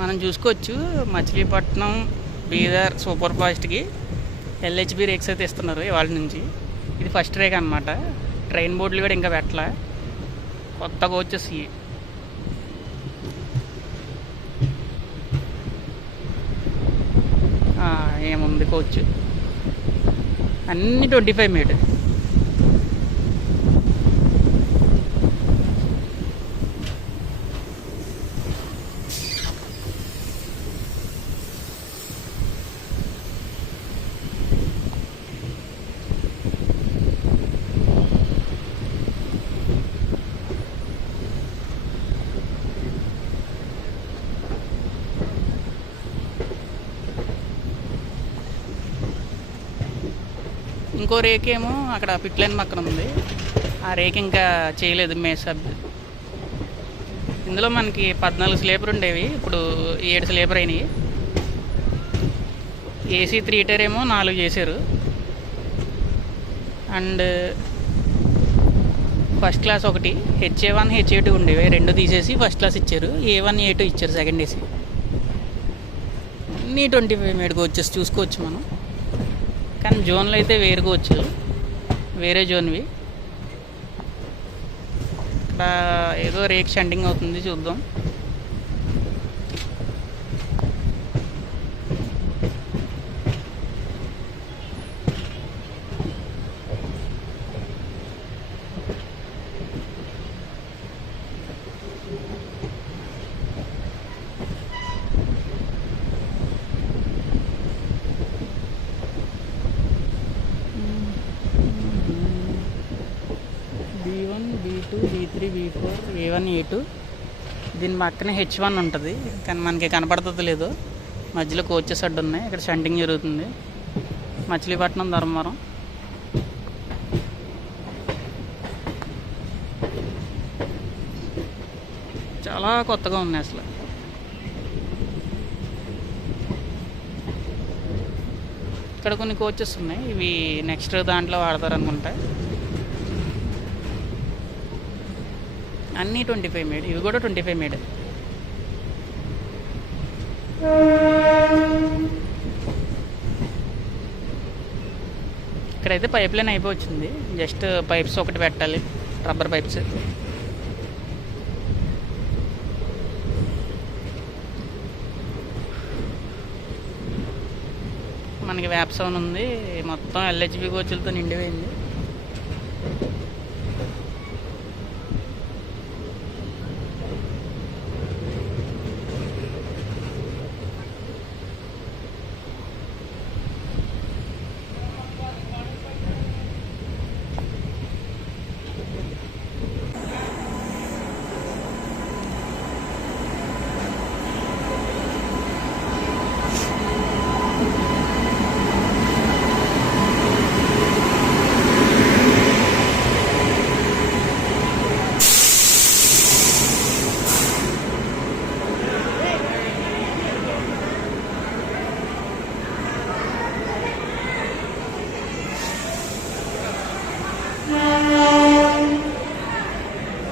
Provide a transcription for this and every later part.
మనం చూసుకోవచ్చు మచిలీపట్నం బీదర్ సూపర్ ఫాస్ట్కి LHB రేక్స్ అయితే ఇస్తున్నారు ఇవాళ నుంచి. ఇది ఫస్ట్ రేక్ అనమాట. ట్రైన్ బోర్డులు కూడా ఇంకా పెట్టలే, కొత్త కోచెస్. ఏముంది కోచ్, అన్నీ 25 మీట్. ఇంకో రేక్ ఏమో అక్కడ పిట్ లైన్ పక్కన ఉంది. ఆ రేక్ ఇంకా చేయలేదు మేసబ్. ఇందులో మనకి 14 స్లీపర్ ఉండేవి, ఇప్పుడు 7 స్లీపర్ అయినాయి. AC 3 టైర్ ఏమో 4 చేశారు. అండ్ ఫస్ట్ క్లాస్ ఒకటి HA1 HA2 ఉండేవి, 2 తీసేసి ఫస్ట్ క్లాస్ ఇచ్చారు. A1 A2 ఇచ్చారు సెకండ్ AC. అన్నీ 25 మీటర్కి వచ్చేసి చూసుకోవచ్చు మనం. కానీ జోన్లు అయితే వేరుకోవచ్చు, వేరే జోన్వి. ఇక్కడ ఏదో రేక్ షంటింగ్ అవుతుంది, చూద్దాం. B1 B2 B3 B4 A1 A2. దీని పక్కనే H1 ఉంటుంది, కానీ మనకి కనపడుతుంది లేదు. మధ్యలో కోచెస్ అడ్డు ఉన్నాయి. ఇక్కడ షంటింగ్ జరుగుతుంది. మచిలీపట్నం ధర్మవరం. చాలా కొత్తగా ఉన్నాయి అసలు. ఇక్కడ కొన్ని కోచెస్ ఉన్నాయి, ఇవి నెక్స్ట్ దాంట్లో వాడతారు అనుకుంటా. అన్నీ 25 మీట్, ఇవి కూడా 25 మీట్. ఇక్కడైతే పైప్ లైన్ అయిపోవచ్చింది, జస్ట్ పైప్స్ ఒకటి పెట్టాలి, రబ్బర్ పైప్స్. మనకి వ్యాప్ సౌన్ ఉంది, మొత్తం LHB కోచులతో నిండిపోయింది.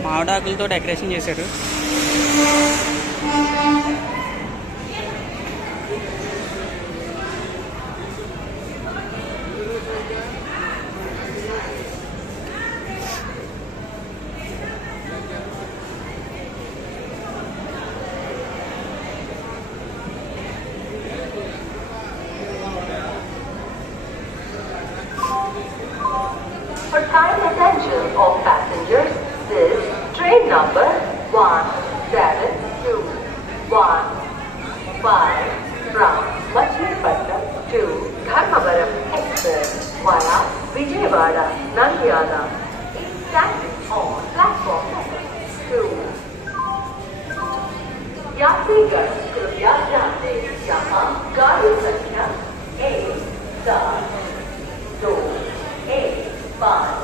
మామిడాకులతో డెకరేషన్ చేశారు. For kind attention of passengers, this train number 1721 from Machilipatnam to Dharmavaram Express via Vijayawada, Nandyana is standing on platform number 2. यात्रीगण कृपया ध्यान दें, यहाँ गाड़ी संख्या 1-2-1-5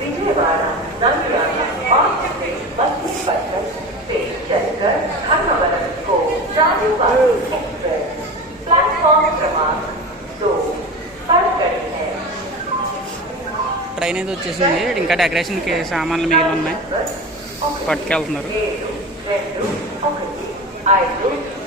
विजयवाड़ा नंदियाना मार्ग से मछलीपट्टनम से चलकर धर्मवरम को जाने वाली एक्सप्रेस प्लेटफॉर्म क्रमांक 2 पर खड़ी है. ట్రైన్ అయితే వచ్చేసింది, ఇంకా డెకరేషన్కి సామాన్లు మిగిలి ఉన్నాయి, పట్టుకెళ్తున్నారు. 7-2-1-5